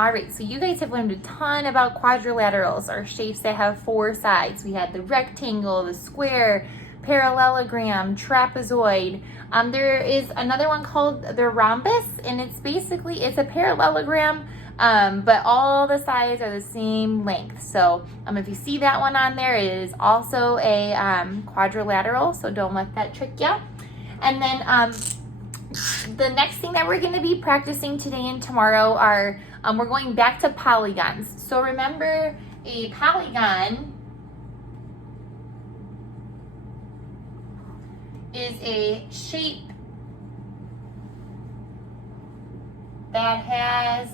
All right, so you guys have learned a ton about quadrilaterals, or shapes that have four sides. We had the rectangle, the square, parallelogram, trapezoid. There is another one called the rhombus, and it's a parallelogram, but all the sides are the same length. So if you see that one on there, it is also a quadrilateral, so don't let that trick you. And then the next thing that we're going to be practicing today and tomorrow are, we're going back to polygons. So remember, a polygon is a shape that has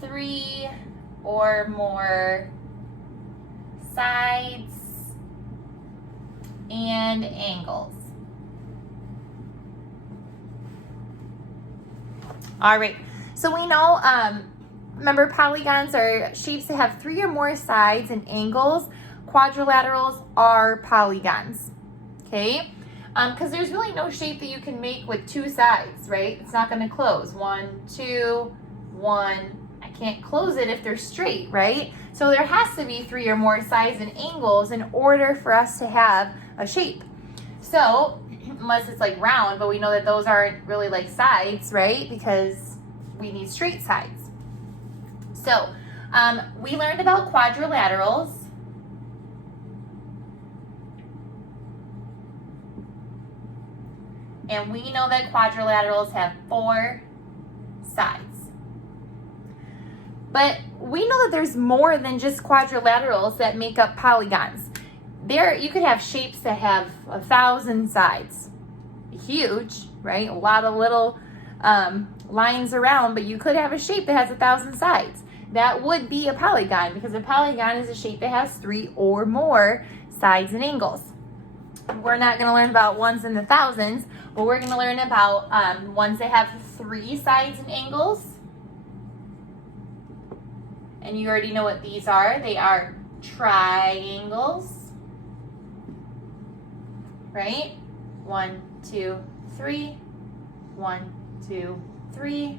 three or more sides and angles. All right, so we know, remember, polygons are shapes that have three or more sides and angles. Quadrilaterals are polygons, okay? Because there's really no shape that you can make with two sides, right? It's not going to close. 1, 2, 1. I can't close it if they're straight, right? So there has to be three or more sides and angles in order for us to have a shape. So, unless it's like round, but we know that those aren't really like sides, right? Because we need straight sides. So, we learned about quadrilaterals. And we know that quadrilaterals have four sides. But we know that there's more than just quadrilaterals that make up polygons. You could have shapes that have 1,000 sides. Huge, right? A lot of little lines around, but you could have a shape that has 1,000 sides. That would be a polygon, because a polygon is a shape that has three or more sides and angles. We're not going to learn about ones in the thousands, but we're going to learn about ones that have three sides and angles. And you already know what these are. They are triangles, right? 1, 2, 3. 1, 2, 3.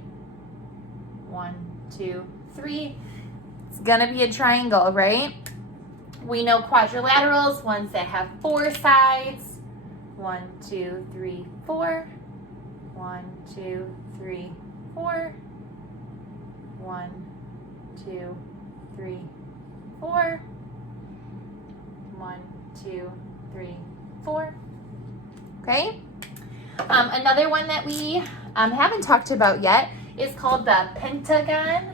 1, 2, 3. It's going to be a triangle, right? We know quadrilaterals, ones that have four sides. 1, 2, 3, 4. 1, 2, 3, 4. 1, 2, 3, 4. 1, 2, 3, 4. Okay. Another one that we haven't talked about yet is called the pentagon.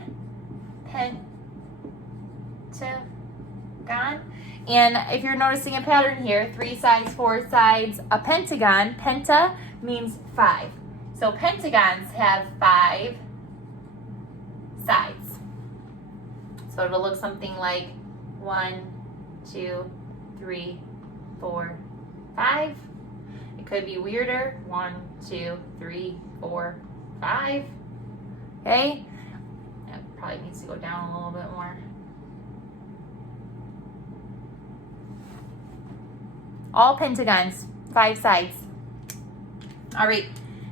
And if you're noticing a pattern here, 3 sides, 4 sides, a pentagon. Penta means 5. So pentagons have 5 sides. So it'll look something like 1, 2, 3, 4, 5. It could be weirder. 1, 2, 3, 4, 5. Okay? That probably needs to go down a little bit more. All pentagons, 5 sides. All right,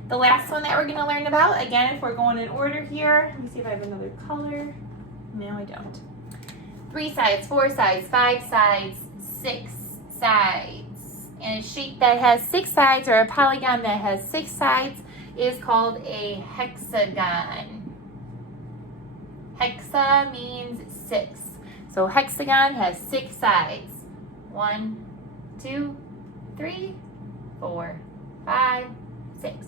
the last one that we're going to learn about, again, if we're going in order here, let me see if I have another color. No, I don't. 3 sides, 4 sides, 5 sides, 6 sides. And a shape that has 6 sides, or a polygon that has 6 sides, is called a hexagon. Hexa means 6. So hexagon has 6 sides. 1, 2, 3, 4, 5, 6.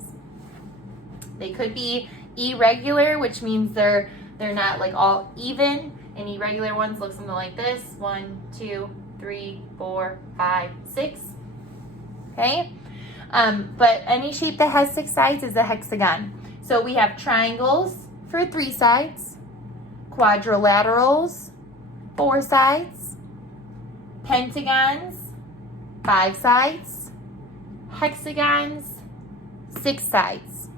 They could be irregular, which means they're not like all even. And irregular ones look something like this. 1, 2, 3, 4, 5, 6. Okay? But any shape that has 6 sides is a hexagon. So we have triangles for 3 sides, quadrilaterals, 4 sides, pentagons, 5 sides, hexagons, 6 sides.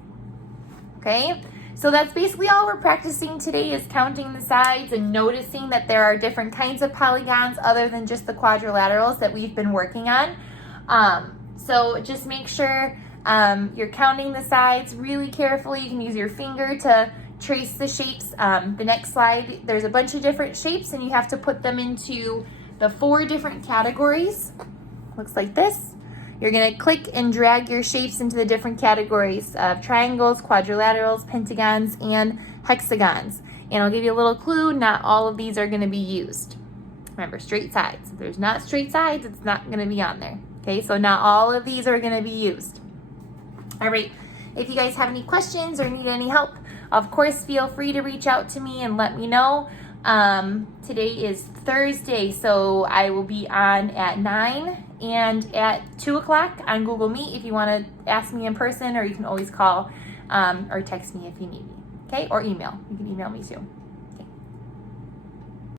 Okay? So that's basically all we're practicing today, is counting the sides and noticing that there are different kinds of polygons other than just the quadrilaterals that we've been working on. So just make sure You're counting the sides really carefully. You can use your finger to trace the shapes. The next slide, there's a bunch of different shapes and you have to put them into the 4 different categories. Looks like this. You're gonna click and drag your shapes into the different categories of triangles, quadrilaterals, pentagons, and hexagons. And I'll give you a little clue, not all of these are gonna be used. Remember, straight sides. If there's not straight sides, it's not gonna be on there. Okay, so not all of these are gonna be used. All right, if you guys have any questions or need any help, of course, feel free to reach out to me and let me know. Today is Thursday, so I will be on at 9 and at 2 o'clock on Google Meet if you want to ask me in person, or you can always call or text me if you need me, okay? Or email. You can email me too.